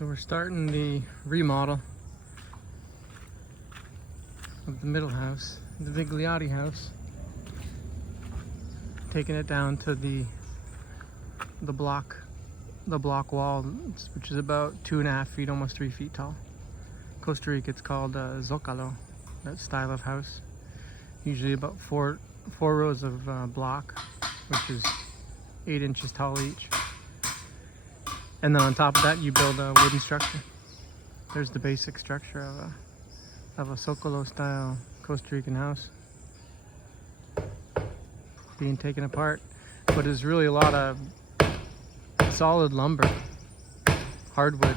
So we're starting the remodel of the middle house, the Vigliotti house. Taking it down to the block wall, which is about 2.5 feet, almost 3 feet tall. Costa Rica, it's called Zocalo, that style of house. Usually about four rows of block, which is 8 inches tall each. And then on top of that, you build a wooden structure. There's the basic structure of a Zocalo style Costa Rican house being taken apart. But it's really a lot of solid lumber, hardwood.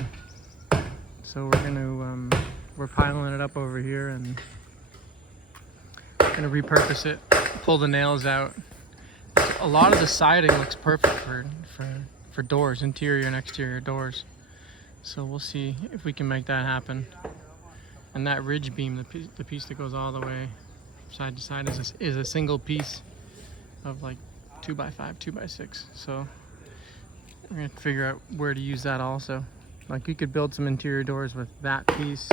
So we're piling it up over here and gonna repurpose it, pull the nails out. A lot of the siding looks perfect for doors, interior and exterior doors. So we'll see if we can make that happen. And that ridge beam, the piece that goes all the way side to side, is a single piece of like 2x5, 2x6. So we're gonna figure out where to use that also. Like you could build some interior doors with that piece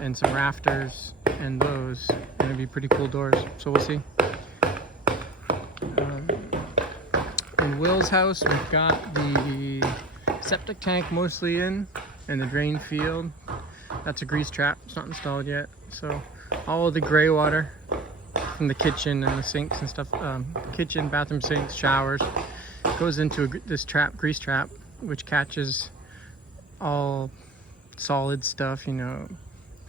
and some rafters and those, and it'd be pretty cool doors. So we'll see. In Will's house, we've got the septic tank mostly in, and the drain field. That's a grease trap. It's not installed yet. So all of the gray water from the kitchen and the sinks and stuff, kitchen, bathroom sinks, showers, goes into this grease trap, which catches all solid stuff, you know,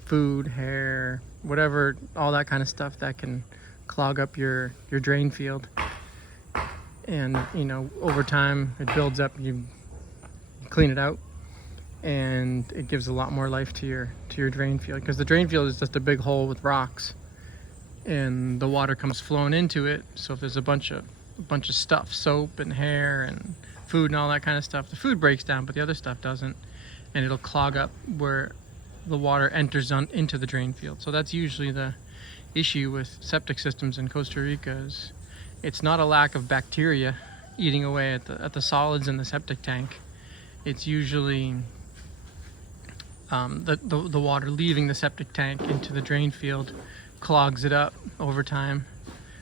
food, hair, whatever, all that kind of stuff that can clog up your drain field. And you know, over time it builds up, you clean it out, and it gives a lot more life to your drain field, because the drain field is just a big hole with rocks and the water comes flowing into it. So if there's a bunch of stuff, soap and hair and food and all that kind of stuff, the food breaks down but the other stuff doesn't, and it'll clog up where the water enters into the drain field. So that's usually the issue with septic systems in Costa Rica. Is it's not a lack of bacteria eating away at the solids in the septic tank. It's usually the water leaving the septic tank into the drain field clogs it up over time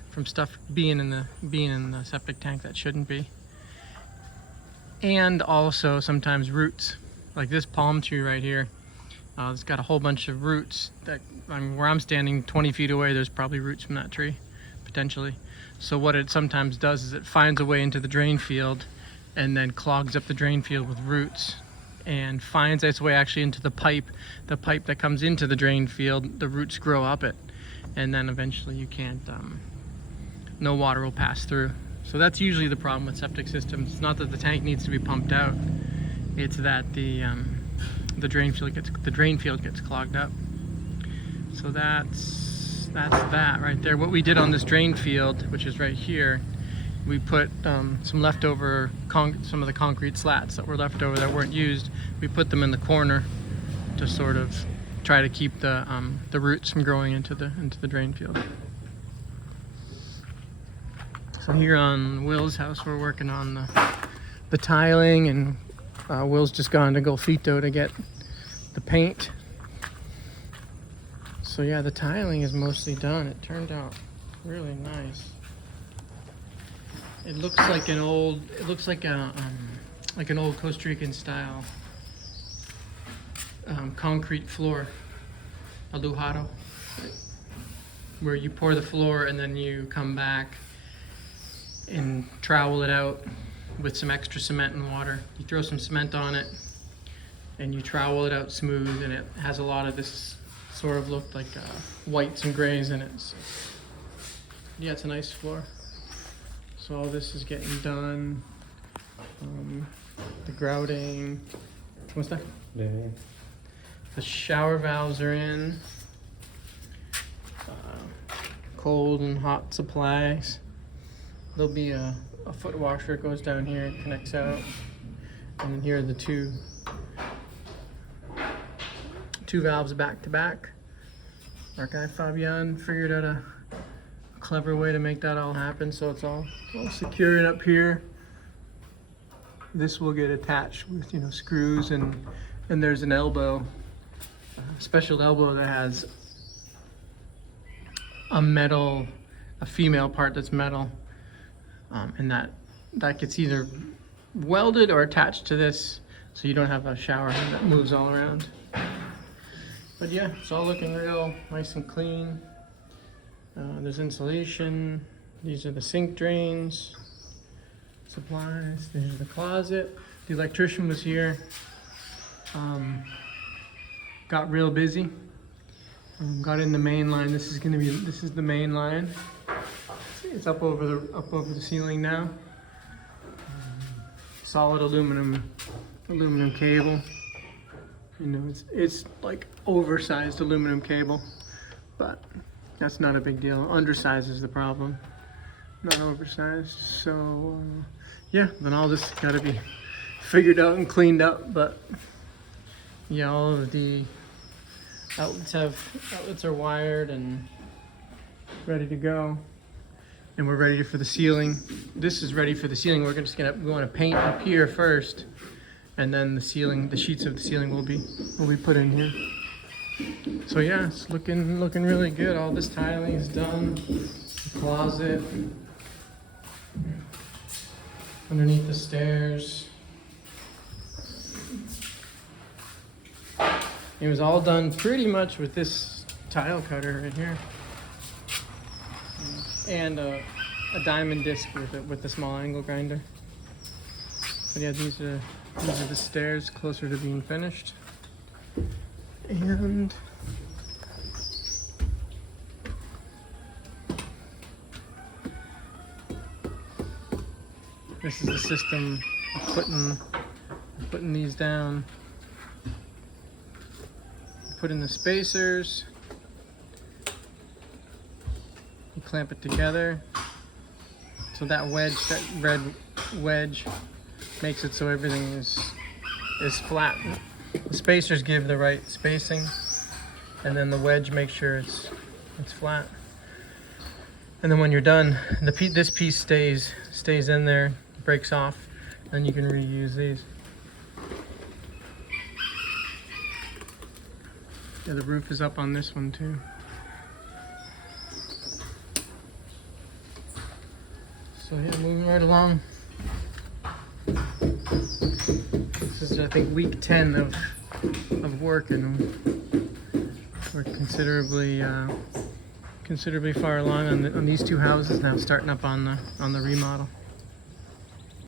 from stuff being in the septic tank that shouldn't be. And also sometimes roots, like this palm tree right here. It's got a whole bunch of roots that, I mean, where I'm standing 20 feet away, there's probably roots from that tree, potentially. So what it sometimes does is it finds a way into the drain field and then clogs up the drain field with roots, and finds its way actually into the pipe that comes into the drain field. The roots grow up it, and then eventually you can't, no water will pass through. So that's usually the problem with septic systems. It's not that the tank needs to be pumped out, it's that the drain field gets clogged up. So that's that right there. What we did on this drain field, which is right here, we put some leftover some of the concrete slats that were left over that weren't used. We put them in the corner to sort of try to keep the roots from growing into the drain field. So here on Will's house, we're working on the tiling, and Will's just gone to Golfito to get the paint. So yeah, the tiling is mostly done. It turned out really nice. It looks like an old Costa Rican style concrete floor, alujado, where you pour the floor and then you come back and trowel it out with some extra cement and water. You throw some cement on it and you trowel it out smooth, and it has a lot of this sort of look like whites and grays in it. So, yeah, it's a nice floor. So all this is getting done. The grouting. What's that? Yeah. The shower valves are in. Cold and hot supplies. There'll be a foot washer that goes down here and connects out. And then here are the two valves back to back. Our guy Fabian figured out a clever way to make that all happen, so it's all secured up here. This will get attached with, you know, screws and And there's an elbow, a special elbow that has a female part that's metal, and that gets either welded or attached to this, so you don't have a shower head that moves all around. But yeah, it's all looking real nice and clean. There's insulation. These are the sink drains, supplies. There's the closet. The electrician was here. Got real busy. Got in the main line. This is the main line. It's up over the ceiling now. Solid aluminum cable. You know, it's like oversized aluminum cable, but that's not a big deal. Undersized is the problem, not oversized. So yeah, then all this got to be figured out and cleaned up. But yeah, all of the outlets are wired and ready to go, and we're ready for the ceiling. This is ready for the ceiling. We want to paint up here first, and then the sheets of the ceiling will be put in here. So yeah, it's looking really good. All this tiling is done. The closet, underneath the stairs. It was all done pretty much with this tile cutter right here, and a diamond disc with a small angle grinder. But yeah, these are the stairs closer to being finished. And this is the system of putting these down. Put in the spacers. You clamp it together. So that red wedge makes it so everything is flat. The spacers give the right spacing, and then the wedge makes sure it's flat. And then when you're done, this piece stays in there, breaks off, and you can reuse these. Yeah, the roof is up on this one too. So yeah, moving right along. This is, I think, week 10 of work, and we're considerably far along on these two houses now, starting up on the remodel.